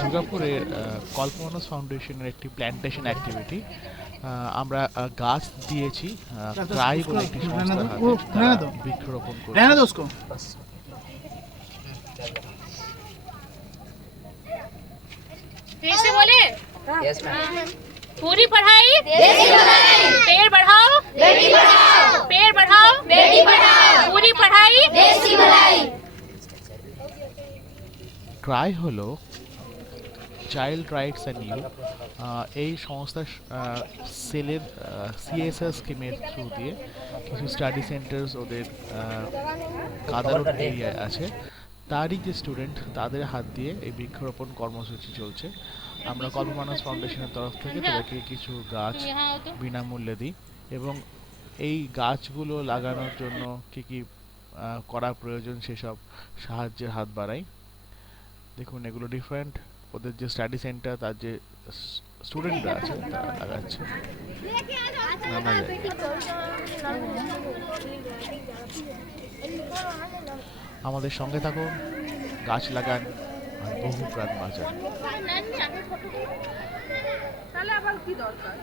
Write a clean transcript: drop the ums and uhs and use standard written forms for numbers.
দুর্গাপুরের কল্পমানস ফাউন্ডেশনের একটি প্ল্যান্টেশন অ্যাক্টিভিটি। আমরা গাছ দিয়েছি ট্রাই বলে একটি সংস্থার হাতে, তারা বৃক্ষরোপণ করছে। फिर से बोले यस मैम। पूरी पढ़ाई देश की भलाई, पेड़ बढ़ाओ बेटी पढ़ाओ, पेड़ बढ़ाओ बेटी पढ़ाओ, पूरी पढ़ाई देश की भलाई। ট্রাই হলো চাইল্ড রাইটস অ্যান্ড ইউ। এই সংস্থা সেলের সিএসআর স্কিমের থ্রু দিয়ে কিছু স্টাডি সেন্টার্স ওদের কাদারোড এরিয়ায় আছে, তারই যে স্টুডেন্ট তাদের হাত দিয়ে এই বৃক্ষরোপণ কর্মসূচি চলছে। আমরা কল্পমানস ফাউন্ডেশনের তরফ থেকে তাদেরকে কিছু গাছ বিনামূল্যে দিই এবং এই গাছগুলো লাগানোর জন্য কী কী করা প্রয়োজন সেসব সাহায্যের হাত বাড়াই। দেখুন এগুলো ডিফারেন্ট, ওদের যে স্টাডি সেন্টার তার যে স্টুডেন্টরা আছে তারা লাগাচ্ছে নানা জায়গায়। আমাদের সঙ্গে থাকুন, গাছ লাগান আর বহু প্রাণ বাঁচান। তাহলে আবার কি দরকার?